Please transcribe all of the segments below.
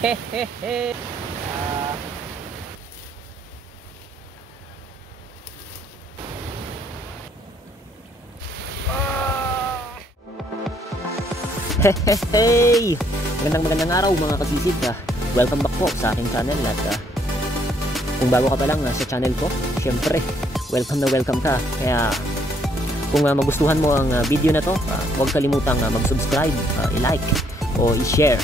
Hehehe. Hehehe. Magandang araw mga kasisig. Welcome back po sa aking channel at kung bago ka pa lang sa channel ko, syempre welcome na welcome ka. Kaya kung magustuhan mo ang video na to, huwag kalimutang mag-subscribe, i-like o i-share.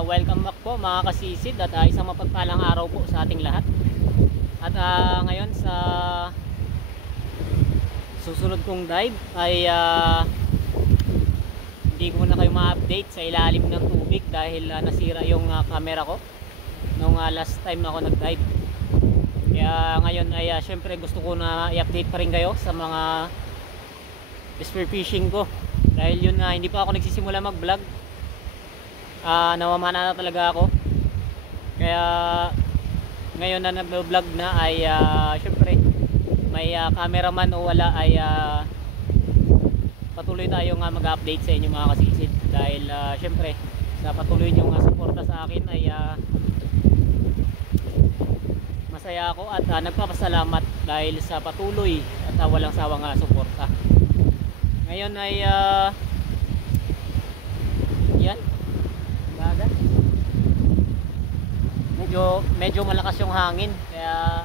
Welcome back po mga kasisid at isang mapagpalang araw po sa ating lahat. At ngayon sa susunod kong dive ay hindi ko na kayo ma-update sa ilalim ng tubig dahil nasira yung camera ko nung last time ako nag-dive. Kaya ngayon ay syempre gusto ko na i-update pa rin kayo sa mga spear fishing ko dahil yun hindi pa ako nagsisimula mag-vlog. Nawamana na talaga ako, kaya ngayon na nag-vlog na ay syempre may cameraman o wala ay patuloy tayong mag-update sa inyo mga kasisid dahil syempre sa patuloy nyo suporta sa akin ay masaya ako at nagpapasalamat dahil sa patuloy at walang sawang suporta. Ngayon ay yan, medyo malakas yung hangin kaya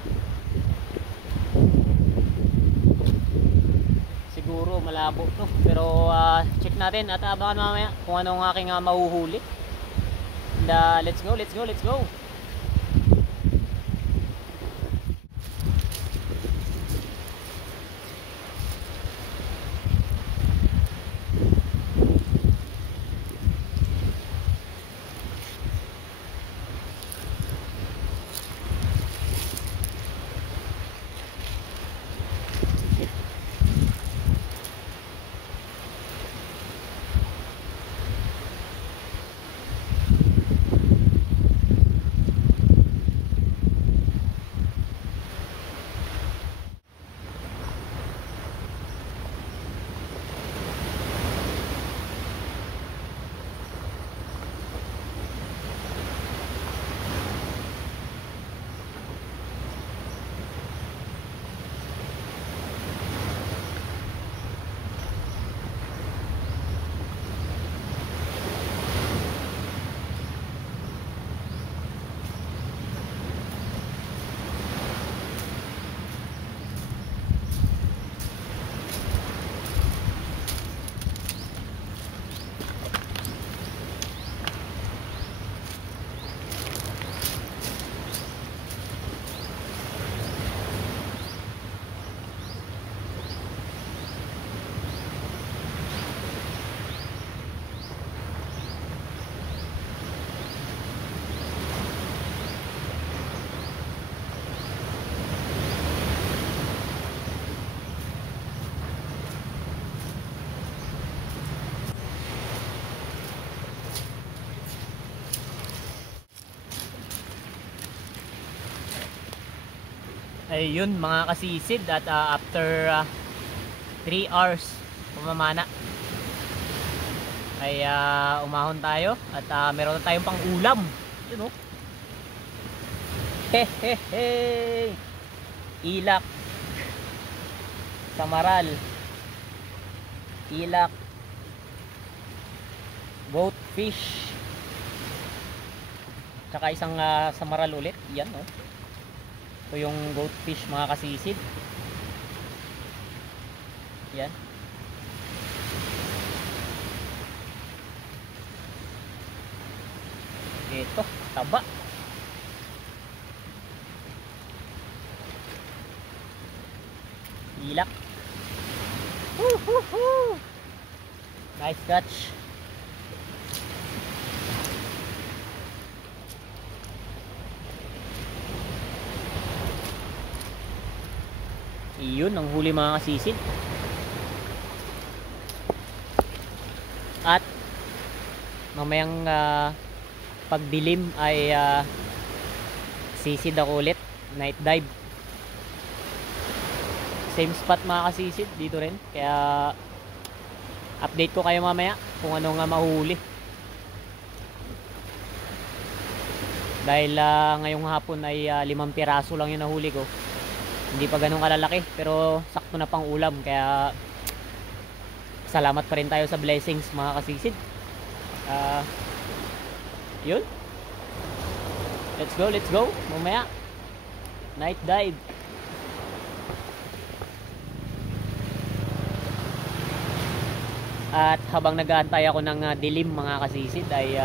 siguro malabo to, pero check natin at abangan mamaya kung anong aking mahuhuli. And let's go. Ayun mga kasisid, at after 3 hours pumamana ay umahon tayo at meron na tayong pang ulam. Yun, oh. Hehehe, ilak, samaral, ilak, goat fish, tsaka isang samaral ulit. Yan, oh. Ito yung goat fish mga kasisid. Yan. Ito, taba. Ilak. Woo-hoo-hoo! Nice catch. Iyon ang huli mga kasisid. At mamayang pagdilim ay sisid ako ulit, night dive. Same spot mga kasisid dito rin, kaya update ko kayo mamaya kung ano nga mahuli. Dahil ngayong hapon ay 5 piraso lang yung nahuli ko. Hindi pa ganun kalalaki pero sakto na pang ulam, kaya salamat pa rin tayo sa blessings mga kasisid. Yun, let's go mamaya night dive. At habang nag-aantay ako ng dilim mga kasisid ay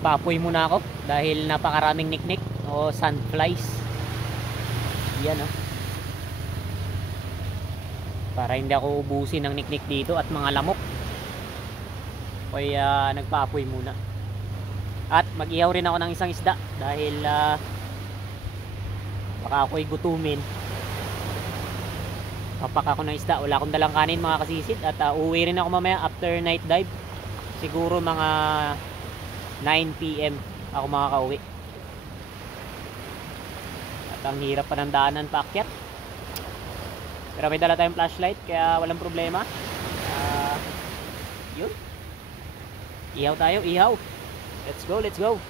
paapoy muna ako dahil napakaraming niknik o sandflies. Yan, oh. Para hindi ako ubusin ng niknik dito at mga lamok, kaya nagpaapoy muna. At mag-ihaw rin ako ng isang isda dahil baka ako'y gutumin. Papak ako ng isda, wala akong dalang kanin mga kasisid. At uuwi rin ako mamaya after night dive. Siguro mga 9 PM ako makakauwi. At ang hirap pa ng daanan paakyat, pero may dala tayong flashlight kaya walang problema. Yun, ihaw tayo, ihaw. Let's go.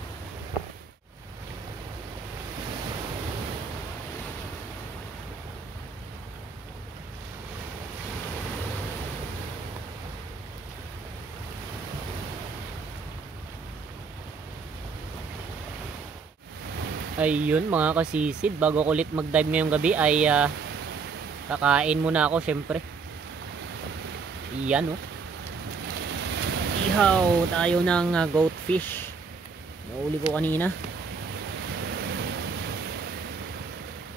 Ayun mga kasisid, bago ko ulit mag-dive ngayong gabi ay kakain muna ako syempre. Iyan, oh. Ihaw tayo ng goat fish. Nahuli ko kanina.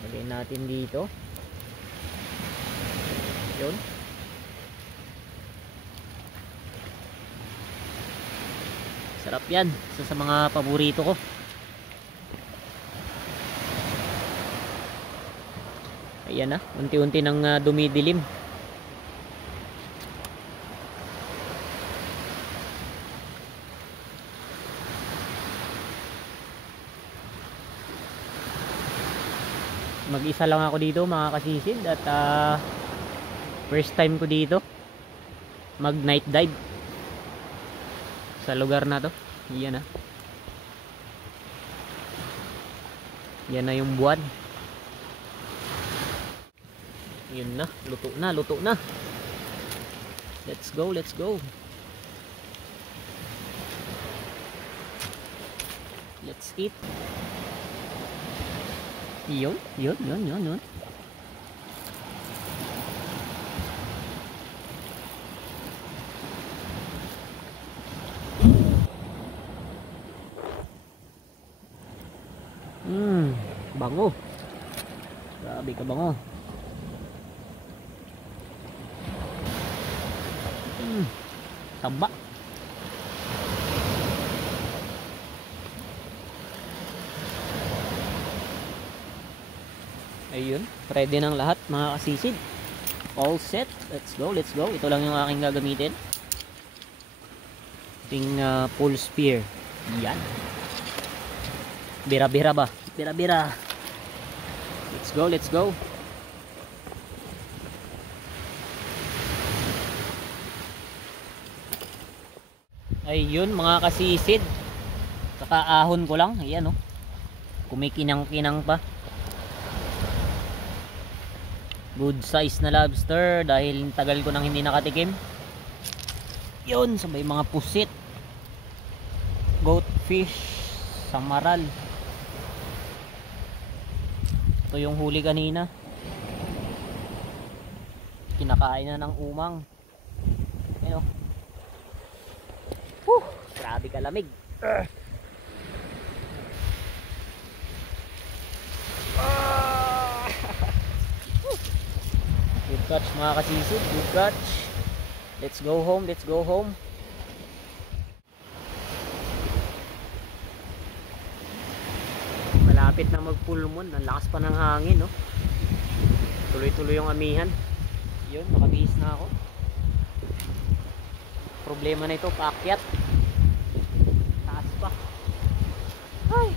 Lagyan natin dito. Yun. Sarap yan. Isa sa mga paborito ko. Ayan na, unti-unti nang dumidilim. Mag-isa lang ako dito mga kasisid at first time ko dito mag night dive sa lugar na to. Ayan na. Yan na yung buwan. Yun na, luto na. Let's go. Let's eat. Yun. Bango. Grabe ka bango. Taba. Ayun, ready ng lahat mga kasisid. All set. Let's go. Ito lang yung aking gagamitin. Ting pull spear. Yan. Bira-bira ba? Bira-bira. Let's go. Ayun mga kasisid, kakaahon ko lang, ayan oh, kumikinang-kinang pa. Good size na lobster dahil tagal ko nang hindi nakatikim. Yun, sabay mga pusit, goatfish, samaral. Ito yung huli kanina, kinakain na ng umang. Ayun oh. Grabe kalamig. Good catch mga kasisid, good catch. Let's go home, let's go home. Malapit na mag full moon, ang lakas pa ng hangin no. Tuloy-tuloy yung amihan. Yun, nakabihis na ako. Problema na ito, paakyat. Taas pa. Ay.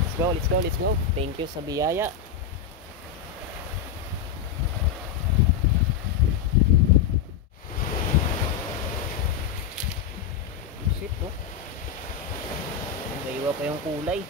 Let's go, let's go, let's go. Thank you sa biyaya. Shit, no? Naiiwa pa yung kulay.